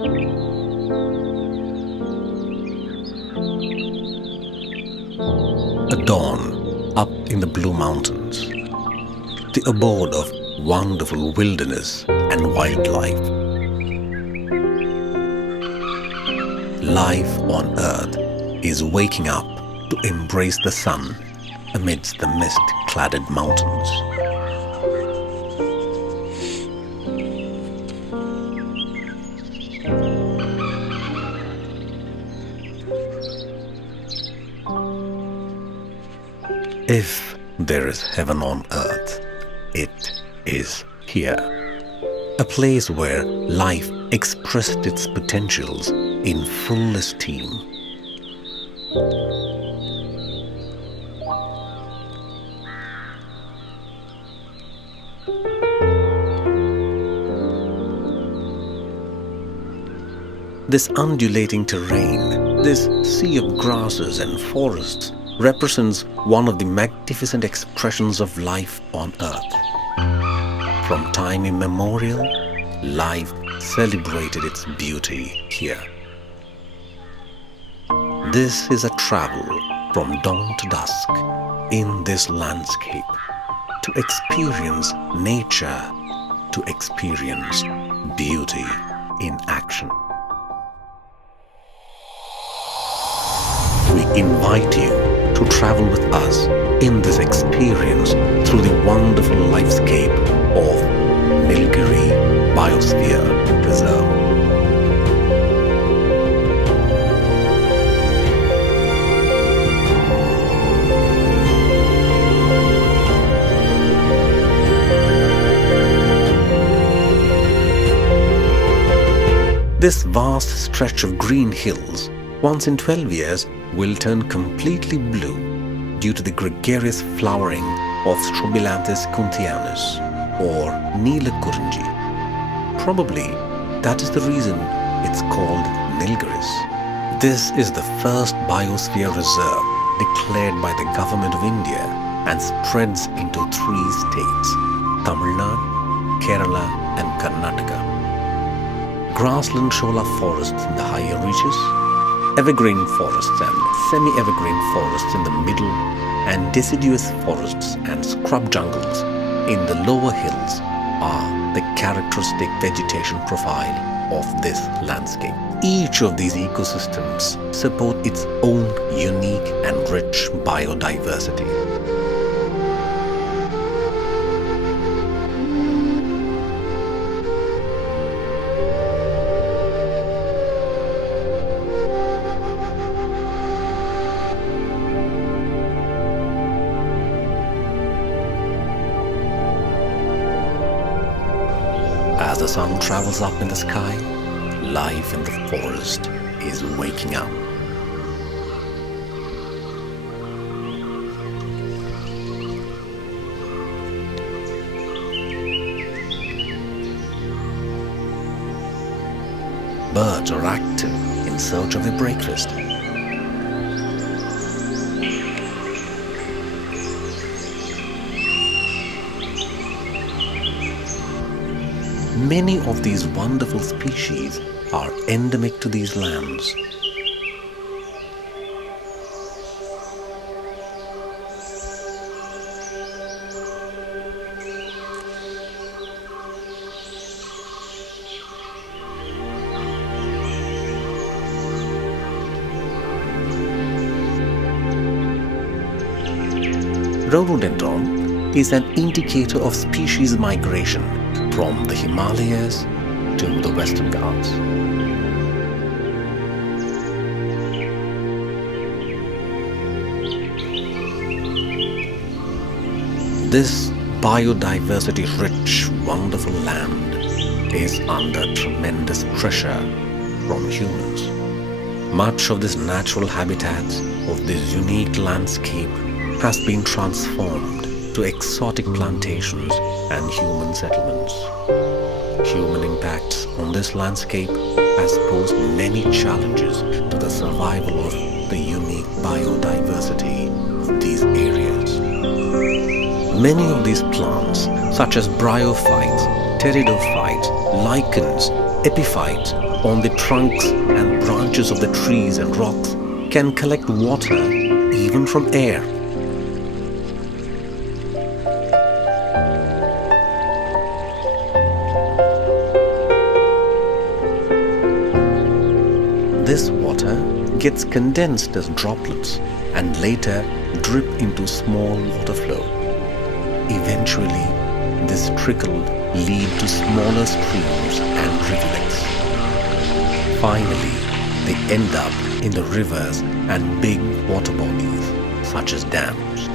A dawn up in the Blue Mountains, the abode of wonderful wilderness and wildlife. Life on Earth is waking up to embrace the sun amidst the mist-cladded mountains. If there is heaven on earth, it is here. A place where life expressed its potentials in full esteem. This undulating terrain, this sea of grasses and forests, represents one of the magnificent expressions of life on earth. From time immemorial, life celebrated its beauty here. This is a travel from dawn to dusk in this landscape, to experience nature, to experience beauty in action. We invite you to travel with us in this experience through the wonderful lifescape of Nilgiri Biosphere Reserve. This vast stretch of green hills, once in 12 years, will turn completely blue due to the gregarious flowering of Strobilanthes kunthianus or Nilgiri. Probably that is the reason it's called Nilgiris. This is the first biosphere reserve declared by the government of India and spreads into 3 states: Tamil Nadu, Kerala and Karnataka. Grassland shola forests in the higher reaches, evergreen forests and semi-evergreen forests in the middle, and deciduous forests and scrub jungles in the lower hills are the characteristic vegetation profile of this landscape. Each of these ecosystems support its own unique and rich biodiversity. As the sun travels up in the sky, life in the forest is waking up. Birds are active in search of a breakfast. Many of these wonderful species are endemic to these lands. Rhododendron is an indicator of species migration from the Himalayas to the Western Ghats. This biodiversity-rich, wonderful land is under tremendous pressure from humans. Much of this natural habitat of this unique landscape has been transformed to exotic plantations and human settlements. Human impacts on this landscape has posed many challenges to the survival of the unique biodiversity of these areas. Many of these plants, such as bryophytes, pteridophytes, lichens, epiphytes on the trunks and branches of the trees and rocks can collect water even from air. This water gets condensed as droplets and later drip into small water flow. Eventually, this trickle leads to smaller streams and rivulets. Finally, they end up in the rivers and big water bodies such as dams.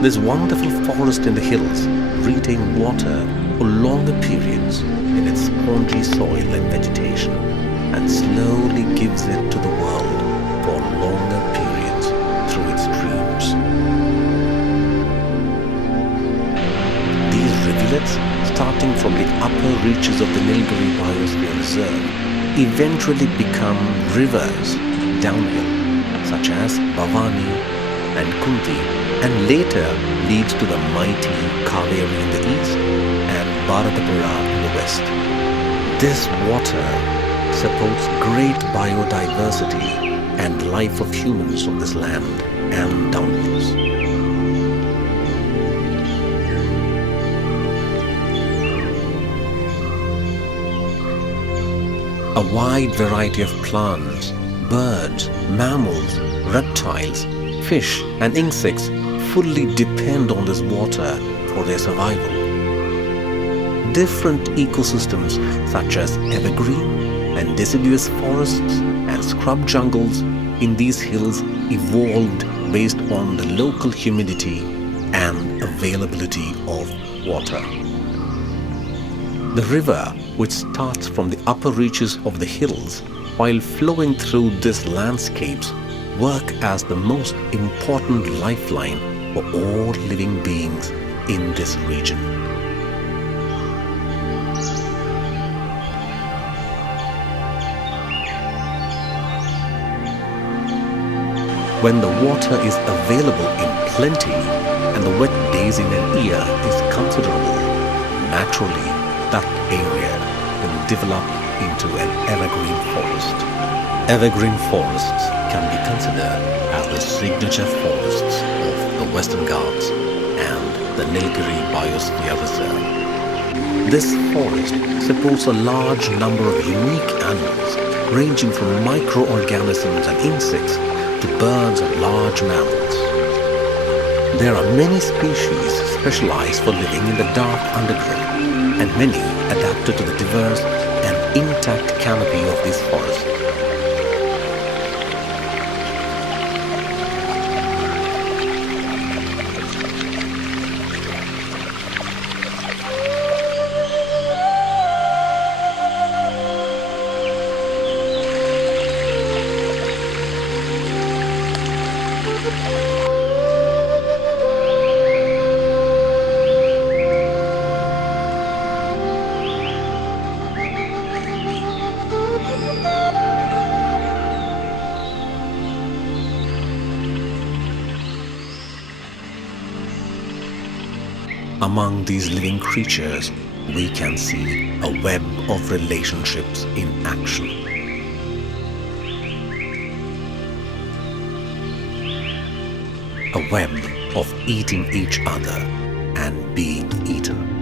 This wonderful forest in the hills retains water for longer periods in its spongy soil and vegetation and slowly gives it to the world for longer periods through its streams. These rivulets, starting from the upper reaches of the Nilgiri Biosphere Reserve, eventually become rivers downhill, such as Bhavani and Kunti, and later leads to the mighty Kaveri in the east and Bharatapuzha in the west. This water supports great biodiversity and life of humans of this land and downwards. A wide variety of plants, birds, mammals, reptiles, fish and insects fully depend on this water for their survival. Different ecosystems such as evergreen and deciduous forests and scrub jungles in these hills evolved based on the local humidity and availability of water. The river, which starts from the upper reaches of the hills while flowing through these landscapes, work as the most important lifeline for all living beings in this region. When the water is available in plenty and the wet days in an year is considerable, naturally that area will develop into an evergreen forest. Evergreen forests can be considered as the signature forests of the Western Ghats and the Nilgiri Biosphere Reserve. This forest supports a large number of unique animals ranging from microorganisms and insects to birds and large mammals. There are many species specialized for living in the dark undergrowth and many adapted to the diverse and intact canopy of this forest. Among these living creatures, we can see a web of relationships in action. A web of eating each other and being eaten.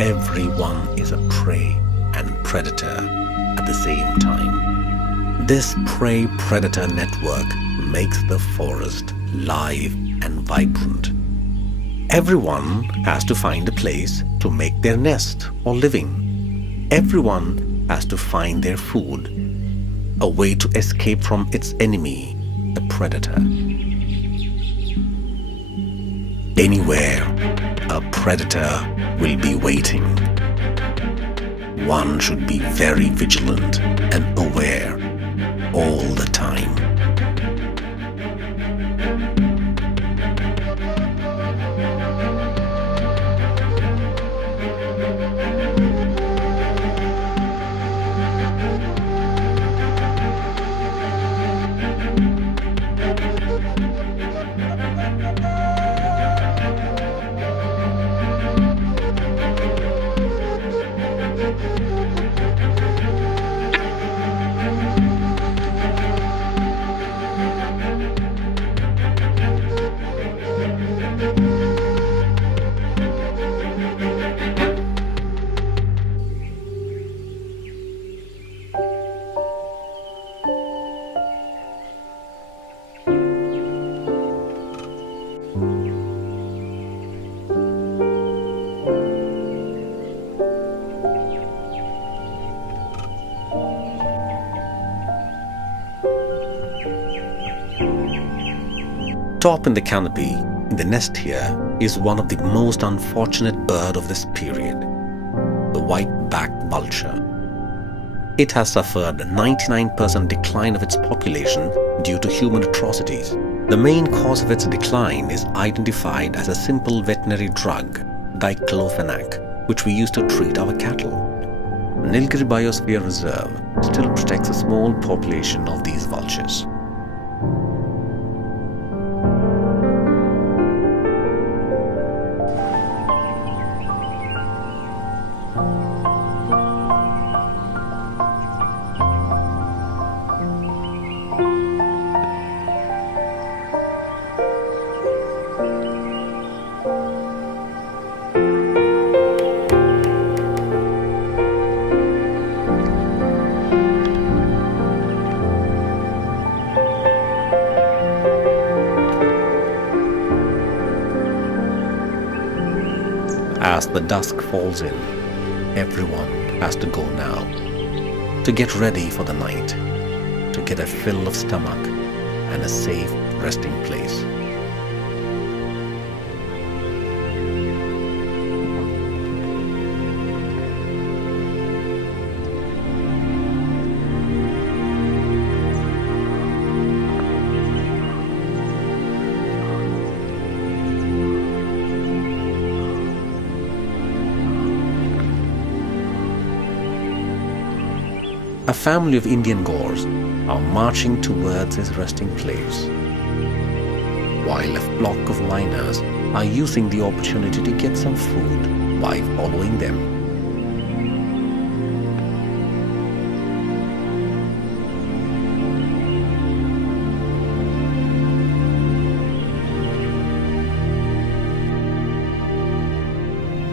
Everyone is a prey and predator at the same time. This prey-predator network makes the forest live and vibrant. Everyone has to find a place to make their nest or living. Everyone has to find their food, a way to escape from its enemy, the predator. Anywhere, a predator will be waiting. One should be very vigilant and aware all the time. Top in the canopy, in the nest here, is one of the most unfortunate bird of this period, the white-backed vulture. It has suffered a 99% decline of its population due to human atrocities. The main cause of its decline is identified as a simple veterinary drug, diclofenac, which we use to treat our cattle. Nilgiri Biosphere Reserve still protects a small population of these vultures. As the dusk falls in, everyone has to go now, to get ready for the night, to get a fill of stomach and a safe resting place. A family of Indian Gors are marching towards his resting place, while a flock of miners are using the opportunity to get some food by following them.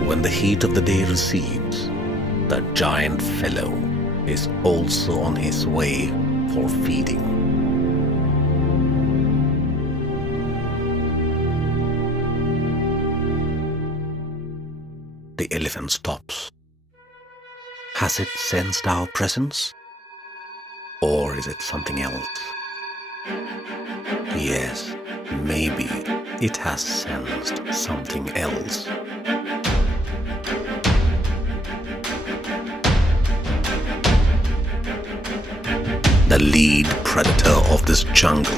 When the heat of the day recedes, the giant fellow is also on his way for feeding. The elephant stops. Has it sensed our presence? Or is it something else? Yes, maybe it has sensed something else. The lead predator of this jungle,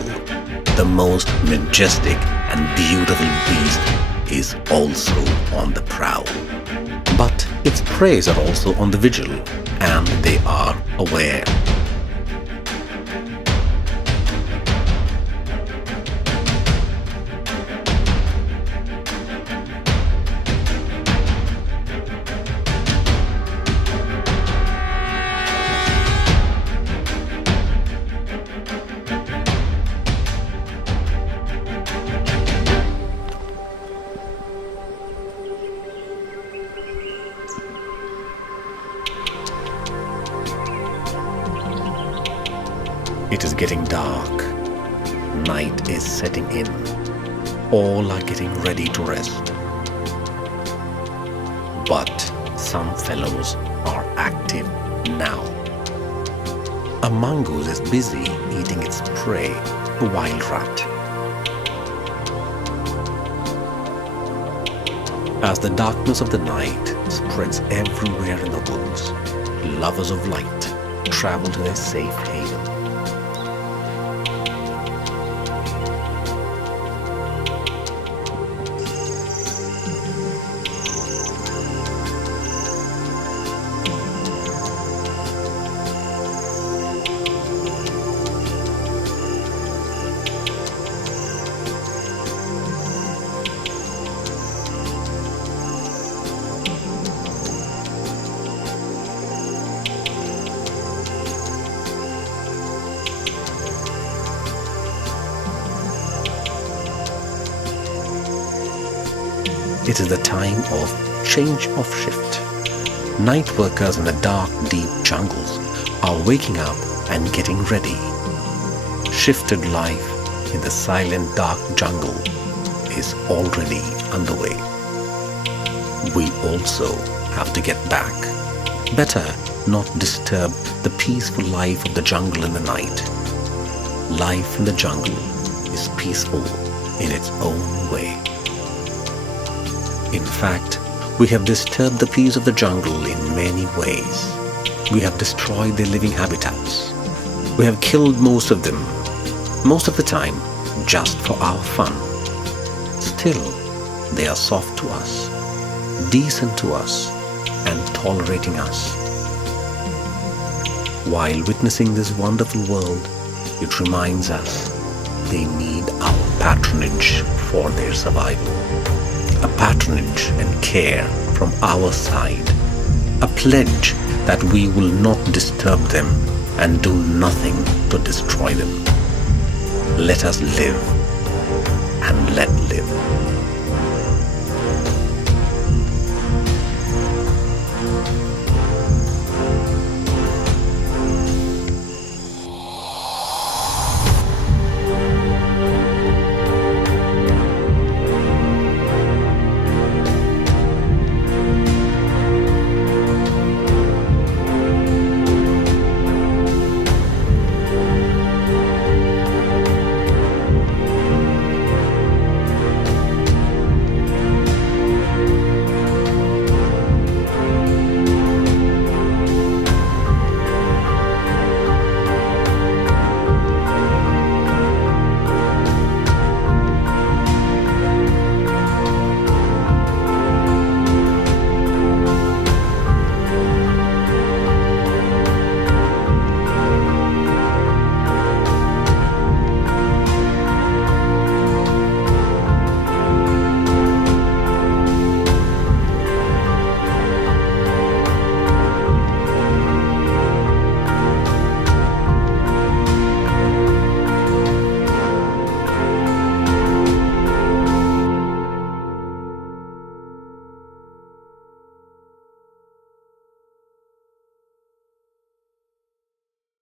the most majestic and beautiful beast, is also on the prowl. But its prey are also on the vigil, and they are aware. It is getting dark. Night is setting in. All are getting ready to rest. But some fellows are active now. A mongoose is busy eating its prey, a wild rat. As the darkness of the night spreads everywhere in the woods, lovers of light travel to their safe haven. It is the time of change of shift. Night workers in the dark, deep jungles are waking up and getting ready. Shifted life in the silent, dark jungle is already underway. We also have to get back. Better not disturb the peaceful life of the jungle in the night. Life in the jungle is peaceful in its own way. In fact, we have disturbed the peace of the jungle in many ways. We have destroyed their living habitats. We have killed most of them, most of the time, just for our fun. Still, they are soft to us, decent to us, and tolerating us. While witnessing this wonderful world, it reminds us they need our patronage for their survival. A patronage and care from our side. A pledge that we will not disturb them and do nothing to destroy them. Let us live and let live.